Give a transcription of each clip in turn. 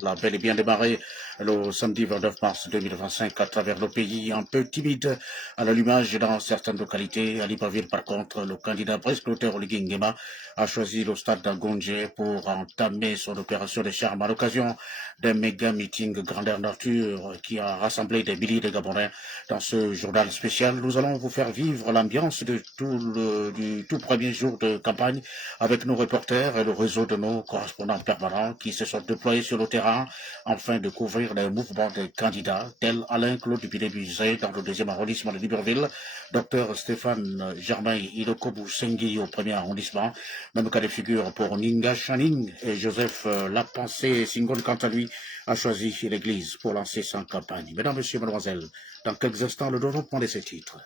Elle a bel et bien démarré le samedi 29 mars 2025 à travers le pays, un peu timide à l'allumage dans certaines localités. À Libreville, par contre, le candidat Brice-Clotaire Oligui Nguema a choisi le stade d'Angonje pour entamer son opération de charme à l'occasion d'un méga meeting grandeur nature qui a rassemblé des milliers de Gabonais. Dans ce journal spécial, nous allons vous faire vivre l'ambiance du tout premier jour de campagne avec nos reporters et le réseau de nos correspondants permanents qui se sont déployés sur le terrain afin de couvrir les mouvements des candidats, tels Alain-Claude Bidé-Buzet dans le 2e arrondissement de Libreville, Dr Stéphane Germain Ilokobou Sengui au 1er arrondissement, même cas de figure pour Ninga Chaning et Joseph Lapensé Singon, quant à lui, a choisi l'église pour lancer sa campagne. Mesdames, Messieurs, Mademoiselles, dans quelques instants, le développement de ces titres.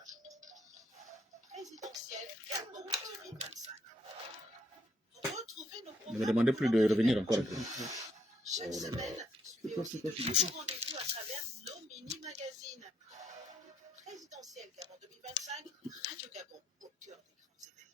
Ne me demandez plus de revenir encore un peu. Chaque semaine, suivez aussi de nouveaux rendez-vous à travers nos mini-magazines. Présidentielle Gabon 2025, Radio Gabon, au cœur des grands événements.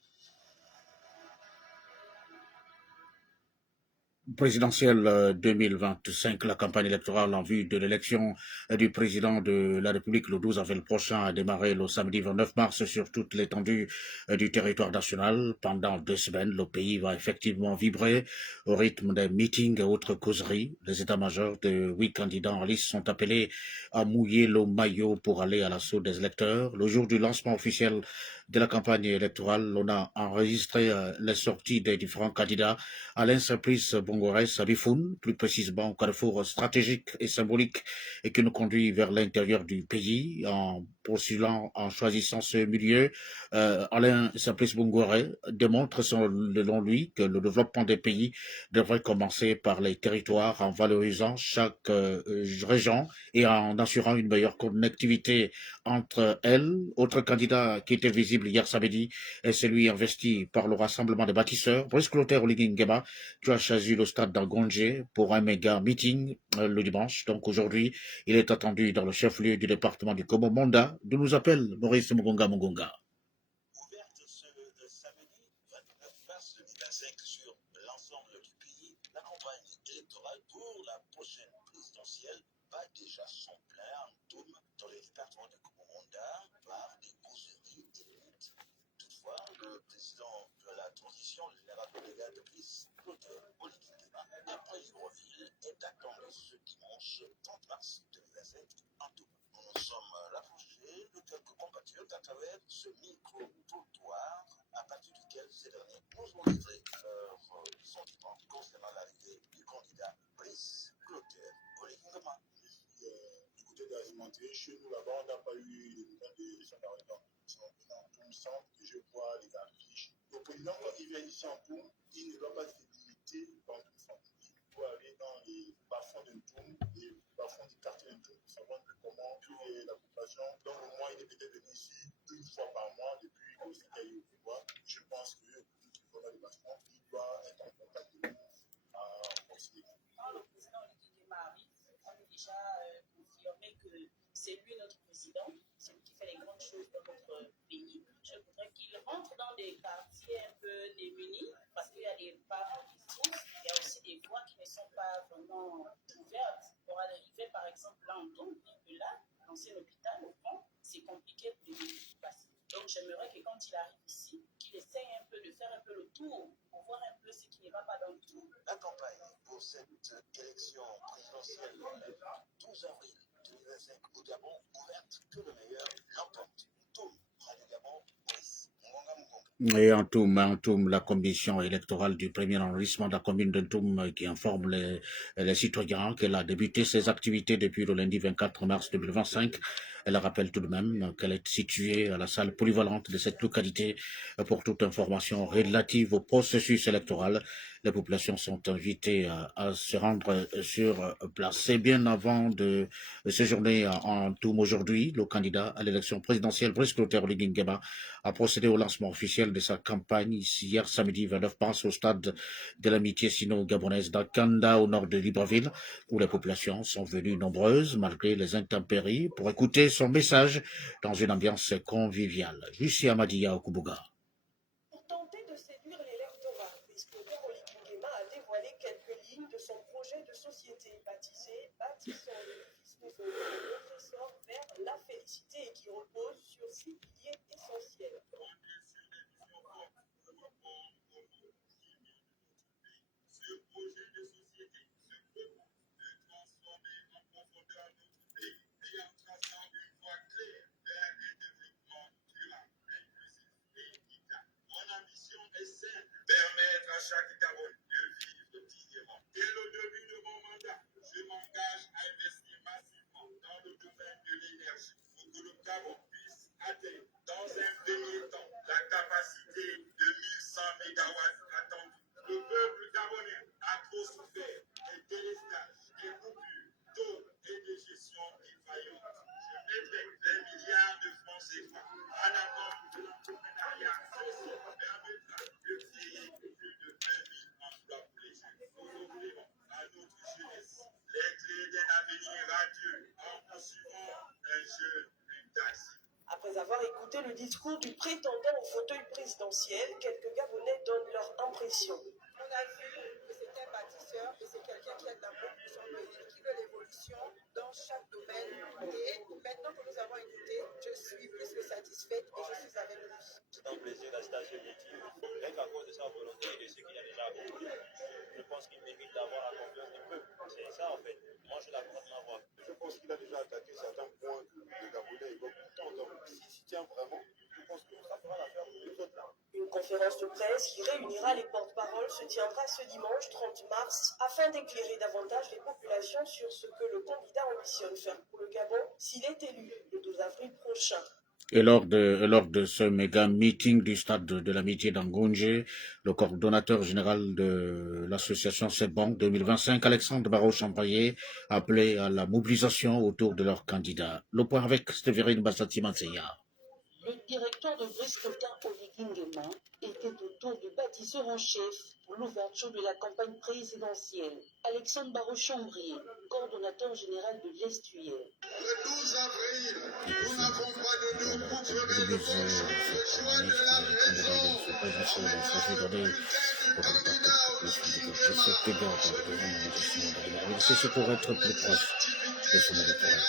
Présidentielle 2025, la campagne électorale en vue de l'élection du président de la République le 12 avril prochain a démarré le samedi 29 mars sur toute l'étendue du territoire national. Pendant 2 semaines, le pays va effectivement vibrer au rythme des meetings et autres causeries. Les états-majors de 8 candidats en lice sont appelés à mouiller le maillot pour aller à l'assaut des électeurs. Le jour du lancement officiel de la campagne électorale, on a enregistré les sorties des différents candidats. Alain Simplice Bongores à Bifoun, plus précisément au carrefour stratégique et symbolique et qui nous conduit vers l'intérieur du pays en postulant, en choisissant ce milieu. Alain Simplice Bongores démontre selon lui que le développement des pays devrait commencer par les territoires en valorisant chaque région et en assurant une meilleure connectivité entre elles. Autre candidat qui était visible hier samedi est celui investi par le Rassemblement des bâtisseurs, Brice-Clotaire Oligui Nguema, qui a choisi le stade d'Angonje pour un méga meeting le dimanche. Donc aujourd'hui, il est attendu dans le chef-lieu du département du Komo Monda, d'où nous appelle Maurice Mugunga Mugunga. Ouverte ce samedi 29 mars 2025 sur l'ensemble du pays, la campagne électorale pour la prochaine présidentielle bat déjà son plein en tourne dans les départements de Komo Monda par des causeries inédites. Toutefois, le président de la transition, le général délégué de Brice-Clotaire Oligui Nguema, après Libreville, est attendu ce dimanche 30 mars 2027 en tout. Nous nous sommes rapprochés de quelques compatriotes à travers ce micro-trottoir à partir duquel ces derniers nous ont livré leurs sentiments concernant l'arrivée du candidat Brice-Clotaire Oligui Nguema. Du côté de la cimenterie, chez nous là-bas, on n'a pas eu les nouvelles de son arrivée. Il me semble que je vois les affiches. Le président, quand il vient ici en Toum, il ne doit pas se limiter dans le centre. Il doit aller dans les bas-fonds de Toum, les bas-fonds du quartier de Toum pour savoir comment la population. Donc, au moins, il est peut-être venu ici une fois par mois depuis qu'il est au pouvoir. Je pense que nous qui sommes dans les bas-fonds, il doit être en contact de nous en considérant. Quand le président Oligui Nguema arrive, on a déjà confirmé que c'est lui notre président, c'est lui qui fait les grandes choses dans notre pays. Je voudrais qu'il rentre dans des quartiers un peu démunis, parce qu'il y a des parents qui souffrent, il y a aussi des voies qui ne sont pas vraiment ouvertes. Pour arriver par exemple là en Toum, que là, l'ancien hôpital, au fond, c'est compliqué pour les passer. Donc j'aimerais que quand il arrive ici, qu'il essaye un peu de faire un peu le tour pour voir un peu ce qui ne va pas dans le tour. La campagne pour cette élection présidentielle le 12 avril 2025 au Gabon, ouverte que le meilleur l'emporte. Toum, Radio Gabon, Brice Mugunga Mugunga. Et en Toum, la commission électorale du premier arrondissement de la commune de Toum qui informe les citoyens qu'elle a débuté ses activités depuis le lundi 24 mars 2025. Elle rappelle tout de même qu'elle est située à la salle polyvalente de cette localité pour toute information relative au processus électoral. Les populations sont invitées à se rendre sur place. C'est bien avant de séjourner en Toum aujourd'hui, le candidat à l'élection présidentielle, Brice-Clotaire Oligui Nguema, a procédé au lancement officiel de sa campagne hier samedi 29 mars au stade de l'amitié sino-gabonaise d'Akanda au nord de Libreville, où les populations sont venues nombreuses malgré les intempéries pour écouter son message dans une ambiance conviviale. Lucie Amadia Okubuga. Pour tenter de séduire l'électorat, Brice-Clotaire Oligui Nguema a dévoilé quelques lignes de son projet de société. été baptisé, bâtissant l'édifice de notre essor vers la félicité et qui repose sur 6 piliers essentiels. Ce projet de société, ce propos de transformer en profondeur notre pays et en traçant une voie claire vers un développement durable, inclusif et équitable. Mon ambition est simple, permettre à chaque Gabonais de vivre dignement. Dès le début de mon mandat, je m'engage à investir massivement dans le domaine de l'énergie pour que le Gabon puisse atteindre dans un premier temps la capacité de 1100 mégawatts attendue. Le peuple gabonais a trop souffert des délestages, des coupures d'eau et des gestions défaillantes. Je mettrai les milliards de francs CFA en apport de l'entrepreneuriat. Ceci permettra de créer plus de 1 000 emplois pour les jeunes. Nous offrirons à notre jeunesse les clés d'un avenir radieux en poursuivant un jeune intact. Après avoir écouté le discours du prétendant au fauteuil présidentiel, quelques Gabonais donnent leur impression. On a vu que c'est un bâtisseur et c'est quelqu'un qui a de l'amour pour son pays, qui veut l'évolution dans chaque domaine. Et maintenant que nous avons écouté, je suis plus que satisfaite et je suis avec lui. C'est un plaisir d'assister à ce meeting. Rien qu'à cause de sa volonté et de ce qu'il a déjà accompli, je pense qu'il mérite d'avoir la confiance du peuple. C'est ça en fait. Moi je l'accorde ma voix. Je pense qu'il a déjà attaqué certains points que les Gabonais évoquent tout le temps. Donc s'il s'y tient vraiment, je pense que ça fera l'affaire pour les autres là. Une conférence de presse qui réunira les porte-paroles se tiendra ce dimanche 30 mars afin d'éclairer davantage les populations sur ce que le candidat ambitionne faire pour le Gabon s'il est élu le 12 avril prochain. Et lors de ce méga meeting du stade de l'amitié d'Angonje, le coordonnateur général de l'association CEBANC 2025, Alexandre Barraud-Champaillet, a appelé à la mobilisation autour de leur candidat. Le point avec Stéphérine Bassati-Manseya. Le directeur de Briscotin Oligingema était autour du bâtisseur en chef pour l'ouverture de la campagne présidentielle. Alexandre Barraud-Chambrier, coordonnateur général de l'Estuaire. Le 12 avril, nous n'avons pas de nous prouverer le bon le choix de la raison. En mettant le bulletin du candidat Oligingema, C'est ce pour être plus proche de son électorat.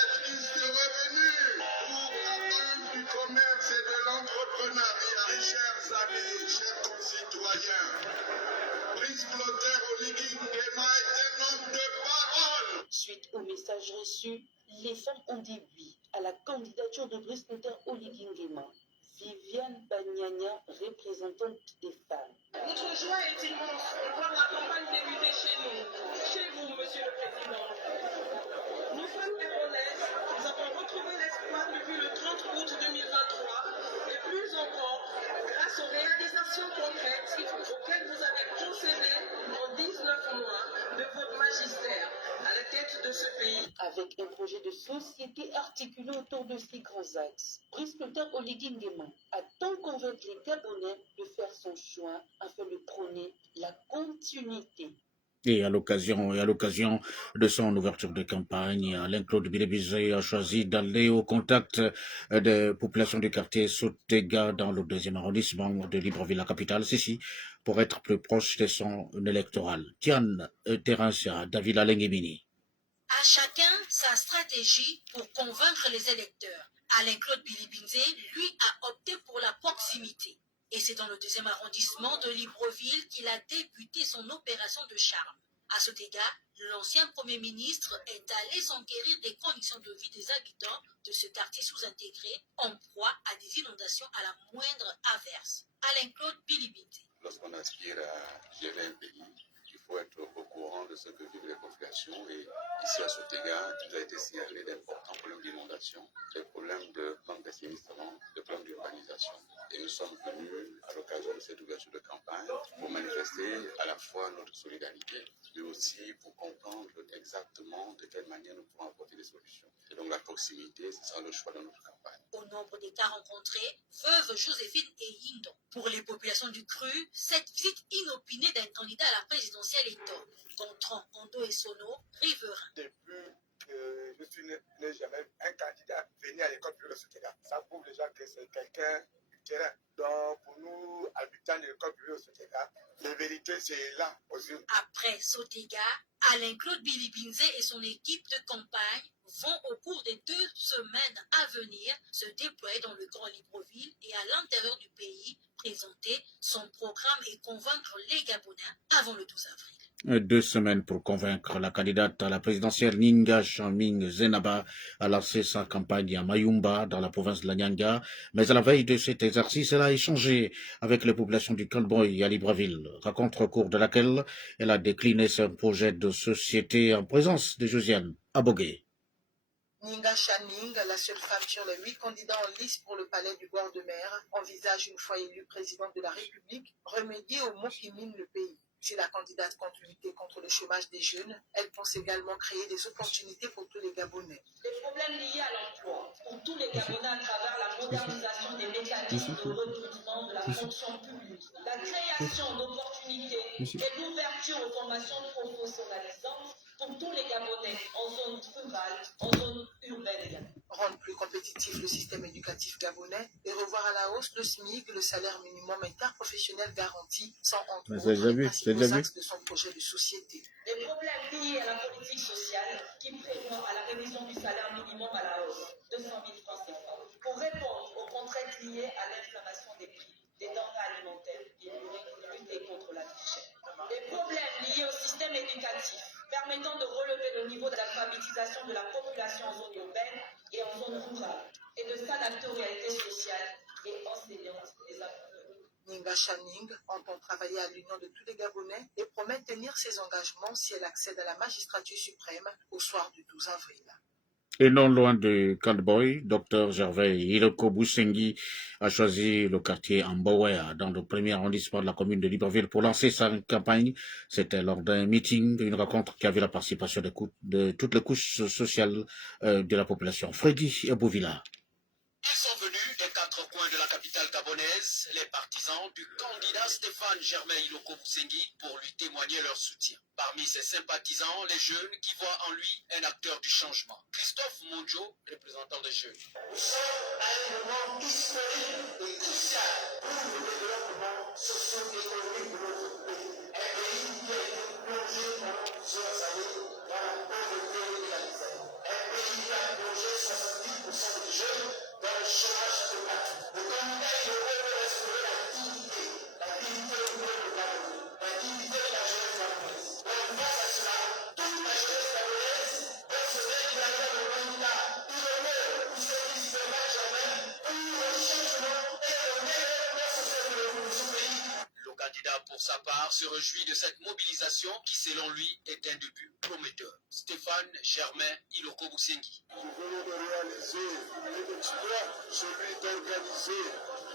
de revenus pour atteindre du commerce et de l'entrepreneuriat. Chers amis, chers concitoyens, Brice Clotaire Oligingema est un homme de parole. Suite au message reçu, les femmes ont dit oui à la candidature de Briscotin Oligingema. Viviane Banyanya, représentante des femmes. Notre joie est immense de voir la campagne débuter chez nous, chez vous, Monsieur le Président. Nous, femmes gabonaises, nous avons retrouvé l'espoir depuis le 30 août 2023 et plus encore grâce aux réalisations concrètes auxquelles vous avez procédé en 19 mois de votre magistère à la tête de ce pays. Avec un projet de société articulé autour de 6 grands axes, Briscotin Oligingema a tant convaincu les Gabonais de faire son choix afin de prôner la continuité. Et à l'occasion de son ouverture de campagne, Alain-Claude Bilebizé a choisi d'aller au contact des populations du quartier Sotega dans le 2e arrondissement de Libreville, la capitale, ceci pour être plus proche de son électoral. Tiane Terencia, David Alengemini. À chacun sa stratégie pour convaincre les électeurs. Alain-Claude Bilibinze, lui, a opté pour la proximité. Et c'est dans le 2e arrondissement de Libreville qu'il a débuté son opération de charme. À cet égard, l'ancien Premier ministre est allé s'enquérir des conditions de vie des habitants de ce quartier sous-intégré, en proie à des inondations à la moindre averse. Alain-Claude Bilibinze. Lorsqu'on aspire à gérer un pays, il faut être au courant de ce que vivent les populations. Et ici à Sotega, il a été signalé d'importants problèmes d'inondation, des problèmes de plan d'assainissement, de plan d'urbanisation. Et nous sommes venus à l'occasion de cette ouverture de campagne pour manifester à la fois notre solidarité, mais aussi pour comprendre exactement de quelle manière nous pouvons apporter des solutions. Et donc la proximité, ce sera le choix de notre campagne. Au nombre des cas rencontrés, veuve Joséphine et Yindon. Pour les populations du Cru, cette visite inopinée d'un candidat à la présidentielle est top. Gontran, Ando et Sono, riverains. Depuis que je n'ai jamais vu un candidat venir à l'école de Sotega. Ça prouve déjà que c'est quelqu'un terrain. Donc, pour nous, habitants de l'école privée au Sotega, la vérité, c'est là, aux yeux. Après Sotega, Alain-Claude Bilibinze et son équipe de campagne vont au cours des 2 semaines à venir se déployer dans le Grand Libreville et à l'intérieur du pays, présenter son programme et convaincre les Gabonais avant le 12 avril. 2 semaines pour convaincre la candidate à la présidentielle Ninga Chaming Zenaba à lancer sa campagne à Mayumba dans la province de la Nyanga. Mais à la veille de cet exercice, elle a échangé avec les populations du Cambodge à Libreville, rencontre au cours de laquelle elle a décliné son projet de société en présence de Josiane Abogué. Ninga Channing, la seule femme sur les 8 candidats en lice pour le palais du bord de mer, envisage une fois élue présidente de la République remédier aux maux qui minent le pays. Si la candidate compte lutter contre le chômage des jeunes, elle pense également créer des opportunités pour tous les Gabonais. Les problèmes liés à l'emploi pour tous les Gabonais à travers la modernisation des mécanismes de recrutement de la fonction publique, la création d'opportunités et l'ouverture aux formations professionnalisantes pour tous les Gabonais en zone rurale, en zone urbaine également. Rendre plus compétitif le système éducatif gabonais et revoir à la hausse le SMIC, le salaire minimum interprofessionnel garanti, sans entre autres les principaux axes de son projet de société. Les problèmes liés à la politique sociale qui prévoit à la révision du salaire minimum à la hausse, 200 000 francs CFA, pour répondre aux contraintes liées à l'inflation des prix des denrées alimentaires et lutter contre la vie chère. Les problèmes liés au système éducatif permettant de relever le niveau de l'alphabétisation de la population en zone urbaine et en zone rurale et de s'adapter aux réalités sociales et enseignantes des apprenants. Ninga Channing entend travailler à l'union de tous les Gabonais et promet tenir ses engagements si elle accède à la magistrature suprême au soir du 12 avril. Et non loin de Caldboy, Dr Gervais Iloko Boussengi a choisi le quartier Ambawea dans le premier arrondissement de la commune de Libreville pour lancer sa campagne. C'était lors d'un meeting, une rencontre qui avait la participation de toutes les couches sociales de la population. Freddy Bouvila. Ils sont venus des 4 coins de la capitale gabonaise, les partisans du candidat Stéphane Germain Iloko Boussengi, pour lui témoigner leur soutien. Parmi ses sympathisants, les jeunes qui voient en lui un acteur du changement. Christophe Monjo, représentant des jeunes. Nous sommes à un moment historique et crucial pour le développement socio-économique de notre pays. Un pays qui a été plongé pendant plusieurs années dans la pauvreté et la misère. Un pays qui a plongé 70% des jeunes dans le chômage de masse. Le candidat Iloko veut restaurer la dignité du peuple gabonaise, la dignité de la jeunesse gabonaise. Donc face à cela, toute la jeunesse gabonaise doit se mettre derrière le candidat Iloko Boussengi Stéphane Germain pour le changement et le développement social de notre pays. Le candidat, pour sa part, se réjouit de cette mobilisation qui, selon lui, est un début prometteur. Stéphane Germain Iloko Boussengi. Nous venons de réaliser un exploit, celui d'organiser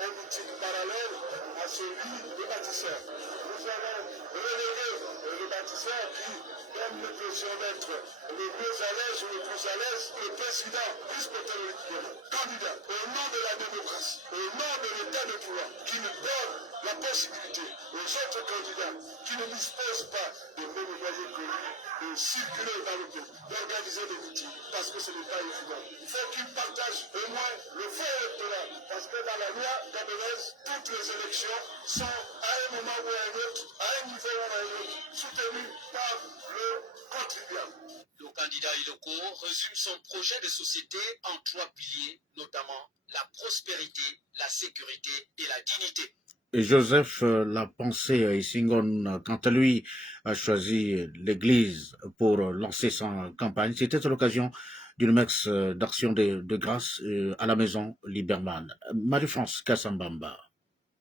un meeting parallèle à celui des bâtisseurs. Nous allons reléguer le bâtisseur qui donne l'impression d'être le mieux à l'aise ou le plus à l'aise, le président plus potentiel candidat au nom de la démocratie, au nom de l'état de droit, qui nous donne la possibilité aux autres candidats qui ne disposent pas de mêmes moyens que lui de circuler dans le pays, d'organiser des meetings, parce que ce n'est pas évident. Il faut qu'ils partagent au moins le fait électoral, parce que dans la loi gabonaise, toutes les élections sont à un moment ou à un autre, à un niveau ou à un autre, soutenues par le contribuable. Le candidat Iloko résume son projet de société en 3 piliers, notamment la prospérité, la sécurité et la dignité. Et Joseph Lapensée Isingon, quant à lui, a choisi l'église pour lancer sa campagne. C'était à l'occasion d'une messe d'action de grâce à la maison Liberman. Marie-France Kassambamba.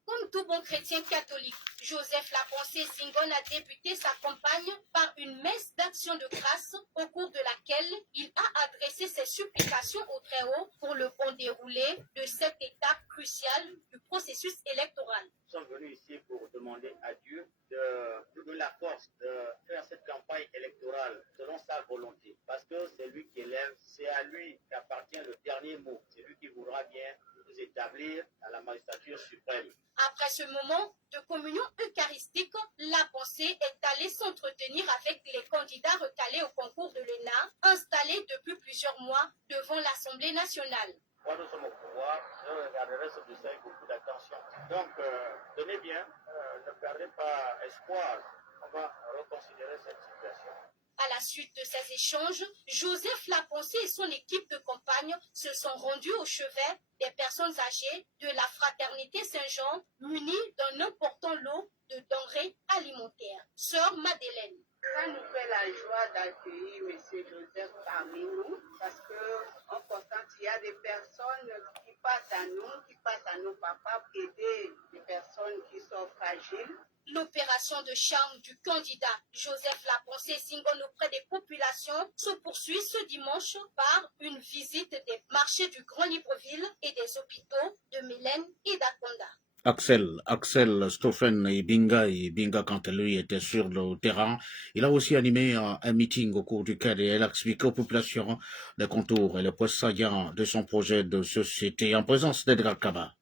Comme tout bon chrétien catholique, Joseph Lapensée Singon a débuté sa campagne par une messe d'action de grâce au cours de laquelle il a adressé ses supplications au Très-Haut pour le bon déroulé de cette étape cruciale du processus électoral. Nous sommes venus ici pour demander à Dieu de la force de faire cette campagne électorale selon sa volonté. Parce que c'est lui qui élève, c'est à lui qu'appartient le dernier mot. C'est lui qui voudra bien nous établir à la magistrature suprême. Après ce moment de communion eucharistique, Lapensée est allé s'entretenir avec les candidats recalés au concours de l'ENA, installés depuis plusieurs mois devant l'Assemblée nationale. Quand nous sommes au pouvoir, je regarderai ce dossier avec beaucoup d'attention. présidentielle. Donc, tenez bien, ne perdez pas espoir. On va reconsidérer cette situation. À la suite de ces échanges, Joseph Laponcé et son équipe de campagne se sont rendus au chevet des personnes âgées de la Fraternité Saint-Jean, munis d'un important lot de denrées alimentaires. Sœur Madeleine. Ça nous fait la joie d'accueillir M. Joseph parmi nous parce qu'on constate qu'il y a des personnes qui passent à nous, qui passent à nos papas pour aider les personnes qui sont fragiles. L'opération de charme du candidat Joseph Laponcé Singone auprès des populations se poursuit ce dimanche par une visite des marchés du Grand Libreville et des hôpitaux de Mélène et d'Akonda. Axel Stophen et Binga, quand lui était sur le terrain, il a aussi animé un meeting au cours duquel elle a expliqué aux populations les contours et les points saillants de son projet de société en présence d'Edgar Kaba.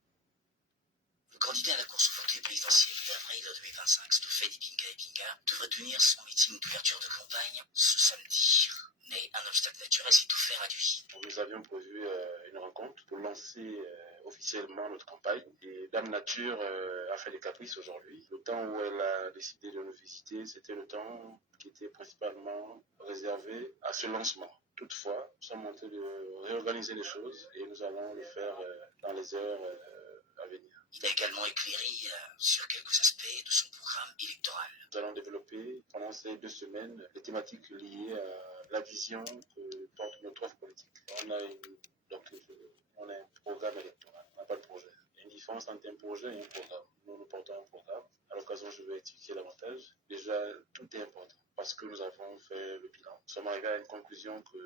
Le candidat à la course au fauteuil présidentiel d'avril 2025, Stophen et Binga, devrait tenir son meeting d'ouverture de campagne ce samedi. Mais un obstacle naturel s'est offert à lui. Nous avions prévu une rencontre pour lancer officiellement notre campagne et Dame Nature a fait des caprices aujourd'hui. Le temps où elle a décidé de nous visiter, c'était le temps qui était principalement réservé à ce lancement. Toutefois, nous sommes en train de réorganiser les choses et nous allons le faire dans les heures à venir. Il a également éclairé sur quelques aspects de son programme électoral. Nous allons développer pendant ces 2 semaines les thématiques liées à la vision que porte notre offre politique. On a un programme électoral, on n'a pas de projet. Il y a une différence entre un projet et un programme. Nous portons un programme. À l'occasion, je vais expliquer davantage. Déjà, tout est important parce que nous avons fait le bilan. Nous sommes arrivés à une conclusion que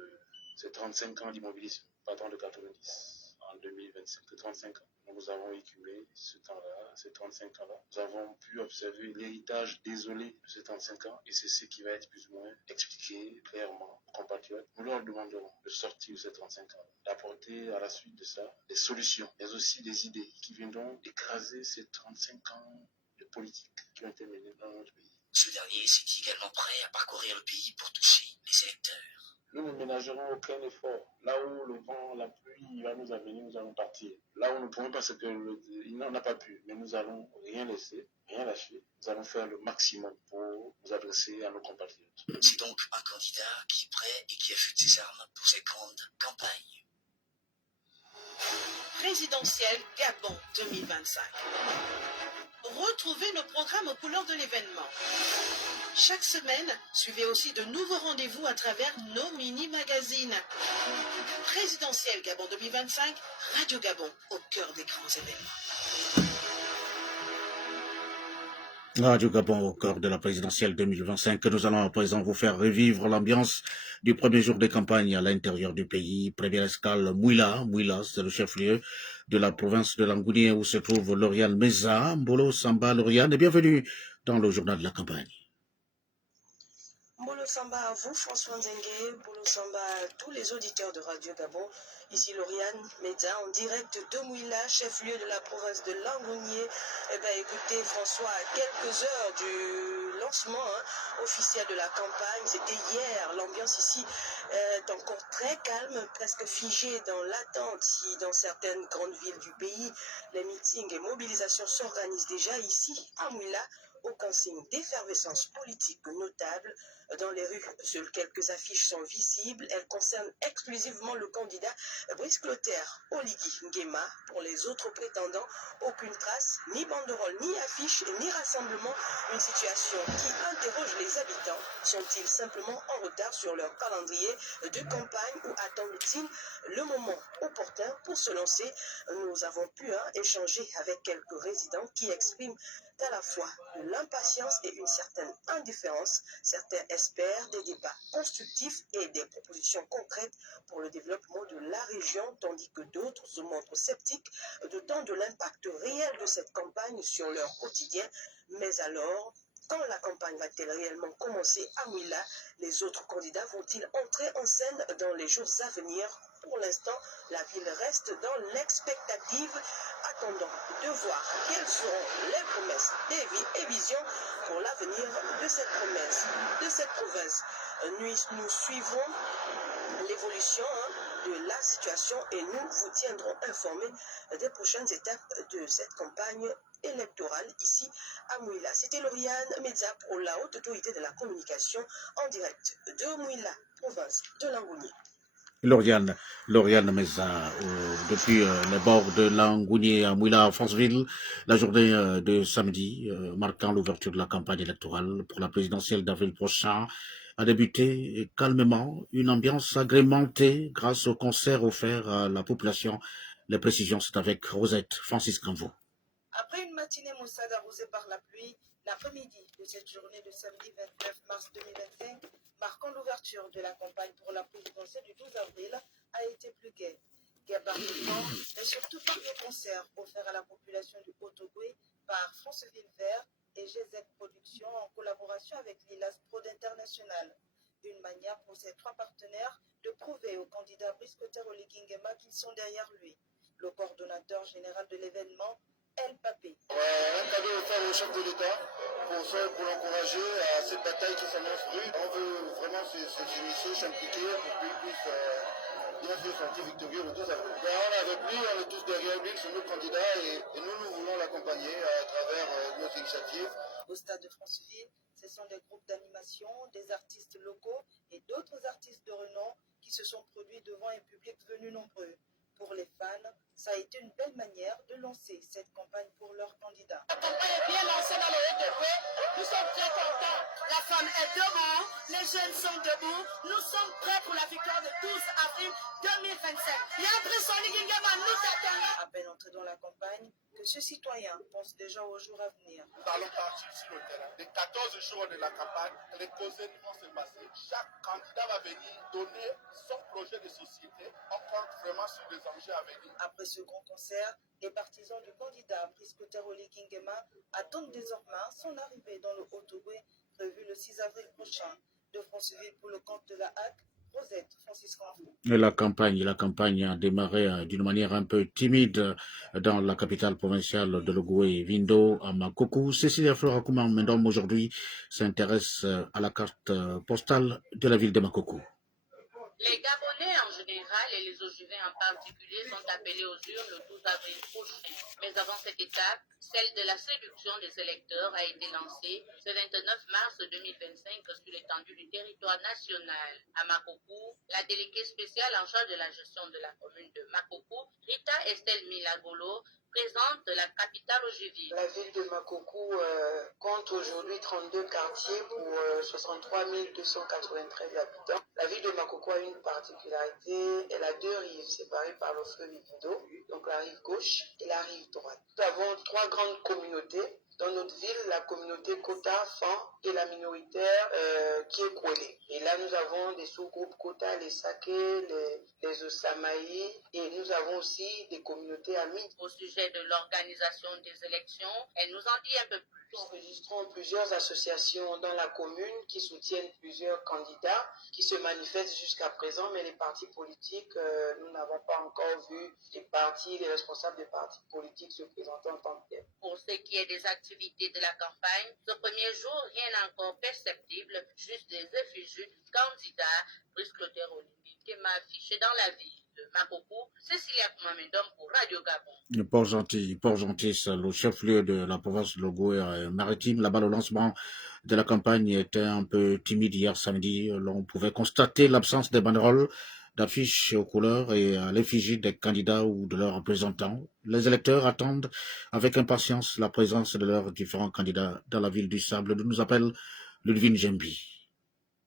c'est 35 ans d'immobilisme, partant de 90 en 2025, c'est 35 ans. Nous avons écumé ce temps-là, ces 35 ans-là. Nous avons pu observer l'héritage désolé de ces 35 ans et c'est ce qui va être plus ou moins expliqué clairement aux compatriotes. Nous leur demanderons de sortir de ces 35 ans, d'apporter à la suite de ça des solutions, mais aussi des idées qui viendront écraser ces 35 ans de politique qui ont été menées dans notre pays. Ce dernier s'est également prêt à parcourir le pays pour toucher les électeurs. Nous ne ménagerons aucun effort. Là où le vent, la pluie va nous amener, nous allons partir. Là où nous ne pouvons pas, c'est qu'il n'en a pas pu. Mais nous allons rien laisser, rien lâcher. Nous allons faire le maximum pour nous adresser à nos compatriotes. C'est donc un candidat qui est prêt et qui affûte ses armes pour cette grande campagne. Présidentielle Gabon 2025. Retrouvez nos programmes aux couleurs de l'événement. Chaque semaine, suivez aussi de nouveaux rendez-vous à travers nos mini-magazines. Présidentielle Gabon 2025, Radio Gabon, au cœur des grands événements. Radio Gabon au cœur de la présidentielle 2025. Nous allons à présent vous faire revivre l'ambiance du premier jour de campagne à l'intérieur du pays. Première escale, Mouila, c'est le chef-lieu de la province de Langounié où se trouve Lauriane Meza. Mbolo Samba, Lauriane, et bienvenue dans le journal de la campagne. Mbolo Samba à vous, François Nzengue. Mbolo Samba à tous les auditeurs de Radio Gabon. Ici Lauriane Meza en direct de Mouila, chef-lieu de la province de Langounié. Eh bien écoutez François, à quelques heures du lancement officiel de la campagne, c'était hier, l'ambiance ici est encore très calme, presque figée dans l'attente. Si dans certaines grandes villes du pays, les meetings et mobilisations s'organisent déjà ici à Mouila, aucun signe d'effervescence politique notable dans les rues. Seules quelques affiches sont visibles. Elles concernent exclusivement le candidat Brice Clotaire Oligui Nguema. Pour les autres prétendants, aucune trace, ni banderole, ni affiche, ni rassemblement. Une situation qui interroge les habitants. Sont-ils simplement en retard sur leur calendrier de campagne ou attendent-ils le moment opportun pour se lancer? Nous avons pu échanger avec quelques résidents qui expriment à la fois de l'impatience et une certaine indifférence. Certains espèrent des débats constructifs et des propositions concrètes pour le développement de la région, tandis que d'autres se montrent sceptiques d'autant de l'impact réel de cette campagne sur leur quotidien. Mais alors, quand la campagne va-t-elle réellement commencer à Mouila? Les autres candidats vont-ils entrer en scène dans les jours à venir? Pour l'instant, la ville reste dans l'expectative, attendant de voir quelles seront les promesses et visions pour l'avenir de cette promesse, de cette province. Nous suivrons l'évolution de la situation et nous vous tiendrons informés des prochaines étapes de cette campagne électorale ici à Mouila. C'était Lauriane Medza pour la haute autorité de la communication en direct de Mouila, province de Langouni. Lauriane Meza, depuis les bords de Langouni à Mouila, Franceville, la journée de samedi, marquant l'ouverture de la campagne électorale pour la présidentielle d'avril prochain, a débuté calmement, une ambiance agrémentée grâce au concert offert à la population. Les précisions, c'est avec Rosette Francis Granvaux. Après une matinée maussade arrosée par la pluie, l'après-midi de cette journée de samedi 29 mars 2025, marquant l'ouverture de la campagne pour la présidentielle du 12 avril, a été plus gai. Gai par le temps, mais surtout par le concert offert à la population du Haut-Ogooué par Franceville Vert et GZ Productions en collaboration avec l'ILAS Prod International. Une manière pour ces trois partenaires de prouver au candidat Brice Clotaire Oligui-Nguema qu'ils sont derrière lui. Le coordonnateur général de l'événement, El Papé. Un cadeau offert au chef de l'État pour l'encourager à cette bataille qui s'annonce rude. On veut vraiment s'initier, s'impliquer pour qu'il puisse bien se sentir victorieux le 12 avril. On est avec lui, on est tous derrière lui, c'est notre candidat et nous voulons l'accompagner à travers nos initiatives. Au stade de Franceville, ce sont des groupes d'animation, des artistes locaux et d'autres artistes de renom qui se sont produits devant un public venu nombreux. Pour les fans, ça a été une belle manière de lancer cette campagne pour leur candidat. La campagne est bien lancée dans le Haut-Ogooué. Nous sommes très contents. La femme est debout, les jeunes sont debout. Nous sommes prêts pour la victoire du 12 avril 2025. Il y a Brice Oligui-Nguema, nous t'attendons. À peine entré dans la campagne, que ce citoyen pense déjà aux jours à venir. Nous allons partir sur le terrain. Les 14 jours de la campagne, les causeries vont se passer. Chaque candidat va venir donner son projet de société. On compte vraiment sur les enjeux à venir. Après ce grand concert, les partisans du candidat Brice Clotaire Oligui-Nguema attendent désormais son arrivée dans le Haut-Ogooué, prévu le 6 avril prochain. De Franceville pour le compte de la HAC, Rosette Francis Granvaux. La campagne a démarré d'une manière un peu timide dans la capitale provinciale de l'Ogooué, Vindo, à Makoko. Cécilia Flora Koumar-Mendom aujourd'hui s'intéresse à la carte postale de la ville de Makoko. Les Gabonais en général et les Ogivins en particulier sont appelés aux urnes le 12 avril prochain. Mais avant cette étape, celle de la séduction des électeurs a été lancée ce 29 mars 2025 sur l'étendue du territoire national. À Makoko, la déléguée spéciale en charge de la gestion de la commune de Makoko, Rita Estelle Milagolo, présente la capitale ogivine. La ville de Makoko compte aujourd'hui 32 quartiers pour 63 293 habitants. La ville de Makoko a une particularité, elle a deux rives séparées par le fleuve Vindo, donc la rive gauche et la rive droite. Nous avons trois grandes communautés. Dans notre ville, la communauté Kota, Fan et la minoritaire qui est Kwele. Et là, nous avons des sous-groupes Kota, les Saké, les Osamaï, et nous avons aussi des communautés amies. Au sujet de l'organisation des élections, elle nous en dit un peu plus. Nous enregistrons plusieurs associations dans la commune qui soutiennent plusieurs candidats qui se manifestent jusqu'à présent, mais les partis politiques, nous n'avons pas encore vu les responsables des partis politiques se présenter en tant que tels. Pour ce qui est des activités de la campagne, ce premier jour, rien n'est encore perceptible, juste des effigies du candidat Brice Clotaire Oligui-Nguema affiché dans la ville de Makoko. Cécilia Koumamendom pour Radio Gabon. Port-Gentil, c'est le chef-lieu de la province de l'Ogooué maritime. Là-bas, le lancement de la campagne était un peu timide hier samedi. L'on pouvait constater l'absence des banderoles, d'affiches aux couleurs et à l'effigie des candidats ou de leurs représentants. Les électeurs attendent avec impatience la présence de leurs différents candidats dans la ville du Sable, d'où nous appelle Ludwig Jembi.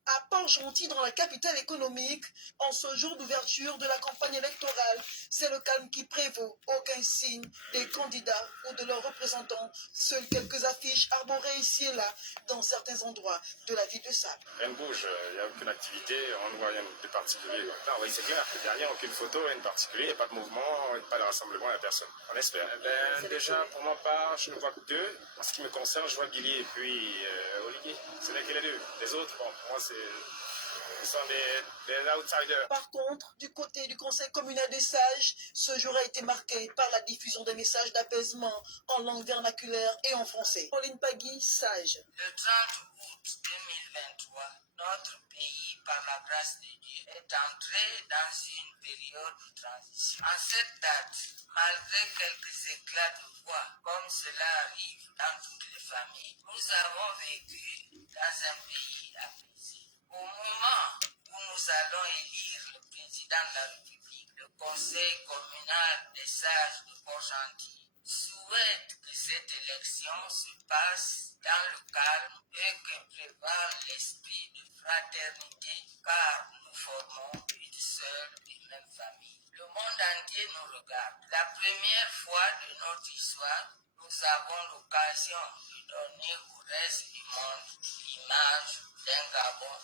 À Port-Gentil, dans la capitale économique, en ce jour d'ouverture de la campagne électorale, c'est le calme qui prévaut. Aucun signe des candidats ou de leurs représentants. Seules quelques affiches arborées ici et là, dans certains endroits de la ville de Sable. Rien ne bouge, il n'y a aucune activité, on ne voit rien de particulier. Ah oui, c'est clair, derrière, aucune photo, rien de particulier, il n'y a pas de mouvement, pas de rassemblement, il n'y a personne. On espère. Déjà, pour ma part, je ne vois que deux. En ce qui me concerne, je vois Guili et puis Oligui. Ce n'est que les deux. Les autres, bon, pour moi, ils sont des outsiders. Par contre, du côté du Conseil communal des sages, ce jour a été marqué par la diffusion des messages d'apaisement en langue vernaculaire et en français. Pauline Pagui, sage. Le 30 août 2023, notre pays, par la grâce de Dieu, est entré dans une période de transition. En cette date, malgré quelques éclats de voix, comme cela arrive dans toutes les familles, nous avons vécu dans un pays apaisé. Au moment où nous allons élire le président de la République, le conseil communal des sages de Port-Gentil souhaite que cette élection se passe dans le calme et que prévale l'esprit de fraternité, car nous formons une seule et même famille. Le monde entier nous regarde. La première fois de notre histoire, nous avons l'occasion de donner au reste du monde l'image d'un Gabon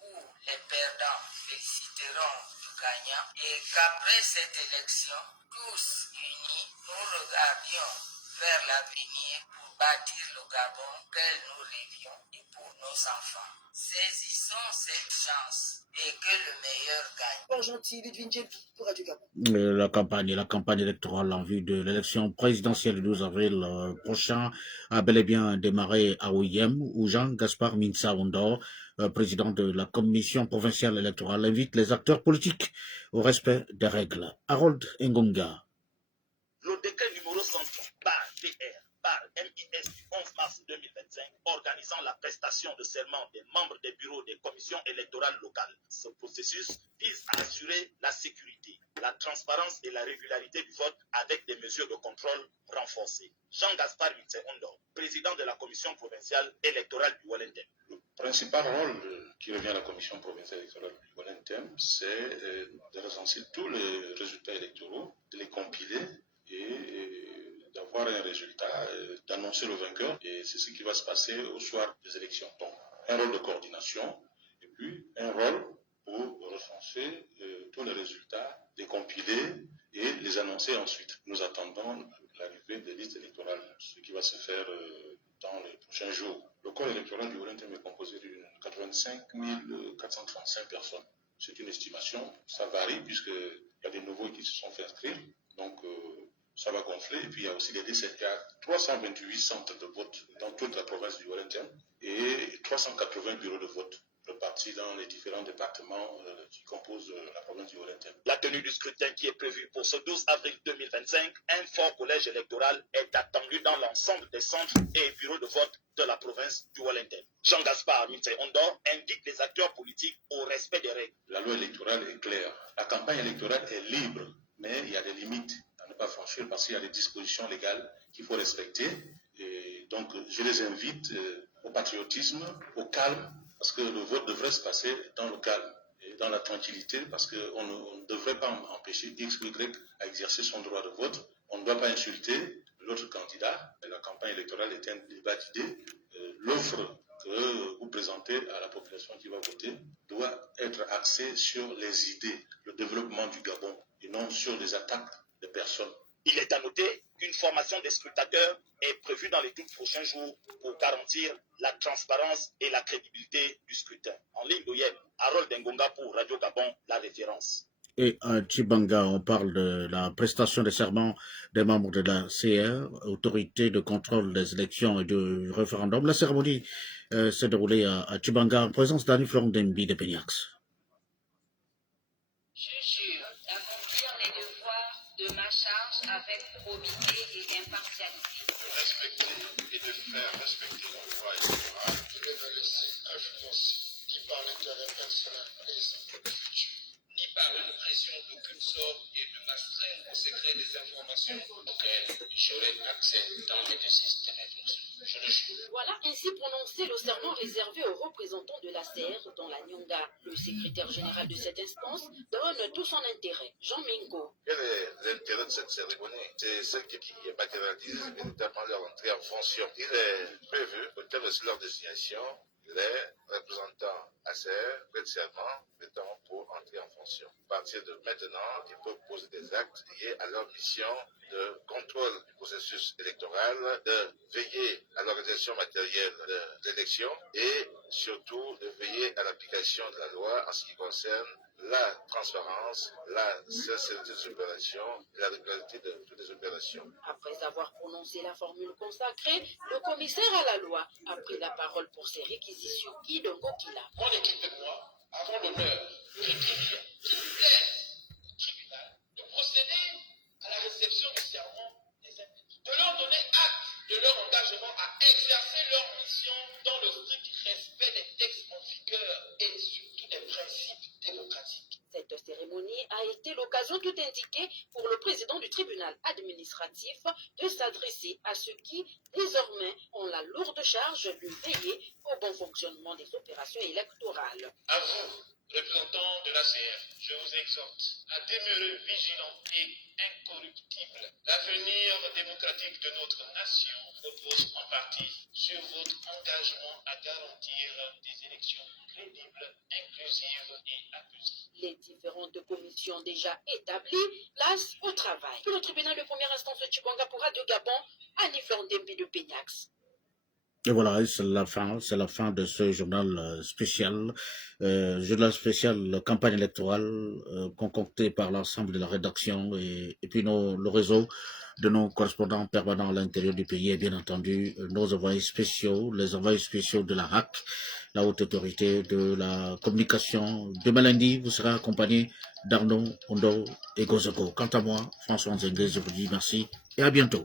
où les perdants féliciteront le gagnant et qu'après cette élection, tous unis, nous regardions vers l'avenir pour bâtir le Gabon auquel nous rêvions et pour nos enfants. Saisissons cette chance et que le meilleur gagne. Port-Gentil, Ludwig Djepi pour Radio Gabon. La campagne électorale en vue de l'élection présidentielle du 12 avril prochain a bel et bien démarré à Oyem, où Jean-Gaspard Minsa-Ondor, président de la commission provinciale électorale, invite les acteurs politiques au respect des règles. Harold Ngonga. Le décret numéro 103 par DR par MIS du 11 mars 2025 organisant la prestation de serment des membres des bureaux des commissions électorales locales. Ce processus vise à assurer la sécurité, la transparence et la régularité du vote avec des mesures de contrôle renforcées. Jean-Gaspard Mitse-Ondor, président de la commission provinciale électorale du Wallentém. Le principal rôle qui revient à la commission provinciale électorale du Wallentém, c'est de recenser tous les résultats électoraux, de les compiler et d'avoir un résultat, d'annoncer le vainqueur, et c'est ce qui va se passer au soir des élections. Donc, un rôle de coordination, et puis un rôle pour recenser tous les résultats, les compiler et les annoncer ensuite. Nous attendons l'arrivée des listes électorales, ce qui va se faire dans les prochains jours. Le corps électoral du Wallentém est composé de 85 435 personnes. C'est une estimation, ça varie puisqu'il y a des nouveaux qui se sont fait inscrire, donc ça va gonfler. Et puis il y a aussi des décès. Il y a 328 centres de vote dans toute la province du Wallentém et 380 bureaux de vote répartis dans les différents départements qui composent la province du Wallentém. La tenue du scrutin qui est prévue pour ce 12 avril 2025, un fort collège électoral est attendu dans l'ensemble des centres et bureaux de vote de la province du Wallentém. Jean-Gaspard Mitse-Ondor indique les acteurs politiques au respect des règles. La loi électorale est claire. La campagne électorale est libre, mais il y a des limites à ne pas franchir parce qu'il y a des dispositions légales qu'il faut respecter. Et donc, je les invite au patriotisme, au calme, parce que le vote devrait se passer dans le calme et dans la tranquillité, parce qu'on ne devrait pas empêcher X ou Y à exercer son droit de vote. On ne doit pas insulter l'autre candidat. La campagne électorale est un débat d'idées. L'offre que vous présentez à la population qui va voter doit être axée sur les idées, le développement du Gabon, et non sur les attaques des personnes. Il est à noter qu'une formation des scrutateurs est prévue dans les tout prochains jours pour garantir la transparence et la crédibilité du scrutin. En ligne d'Oyem, Harold Ngonga pour Radio Gabon, la référence. Et à Tchibanga, on parle de la prestation des serments des membres de la CR, autorité de contrôle des élections et du référendum. La cérémonie s'est déroulée à Tchibanga en présence d'Annie Florendembi de Peignax. Je jure d'accomplir les devoirs de ma charge avec probité et impartialité. De respecter et de faire respecter la loi électorale. Je ne vais me laisser influencer ni par l'intérêt personnel présent et futur, Ni par une pression d'aucune sorte et de m'astreindre au secret des informations auxquelles j'aurai accès dans l'exercice de mes fonctions. Je le jure. Voilà ainsi prononcé le serment réservé aux représentants de la CR dans la Nyonga. Le secrétaire général de cette instance donne tout son intérêt. Jean Mingo. Quel est l'intérêt de cette cérémonie? C'est celle qui matérialise véritablement leur entrée en fonction. Il est prévu, au terme de leur désignation, les représentants ACR prêtent serment étant pour entrer en fonction. À partir de maintenant, ils peuvent poser des actes liés à leur mission de contrôle du processus électoral, de veiller à l'organisation matérielle de l'élection et surtout de veiller à l'application de la loi en ce qui concerne la transparence, la sincérité des opérations et la régularité de toutes les opérations. Après avoir prononcé la formule consacrée, le commissaire à la loi a pris la parole pour ses réquisitions Idongo Kila. Mon équipe et moi avons l'honneur de requérir qu'il plaise au tribunal de procéder à la réception du serment des impliqués, de leur donner acte de leur engagement à exercer leur mission dans le strict respect des textes en vigueur et surtout des principes démocratiques. Cette cérémonie a été l'occasion tout indiquée pour le président du tribunal administratif de s'adresser à ceux qui, désormais, ont la lourde charge de veiller au bon fonctionnement des opérations électorales. À vous, représentants de l'ACR, je vous exhorte à demeurer vigilants et incorruptibles. L'avenir démocratique de notre nation repose en partie sur votre engagement à garantir des élections crédibles, inclusives et abusives. Les différentes commissions déjà établies lassent au travail. Pour le tribunal de première instance de Chibanga pour Radio Gabon, Annie Florendembi de Peignax. Et voilà, c'est la fin de ce journal spécial, campagne électorale, concocté par l'ensemble de la rédaction et puis le réseau de nos correspondants permanents à l'intérieur du pays et bien entendu nos envoyés spéciaux, les envoyés spéciaux de la HAC, la haute autorité de la communication. Demain lundi, vous serez accompagné d'Arnaud, Ondo et Gozoko. Quant à moi, François Nzengue, je vous dis merci et à bientôt.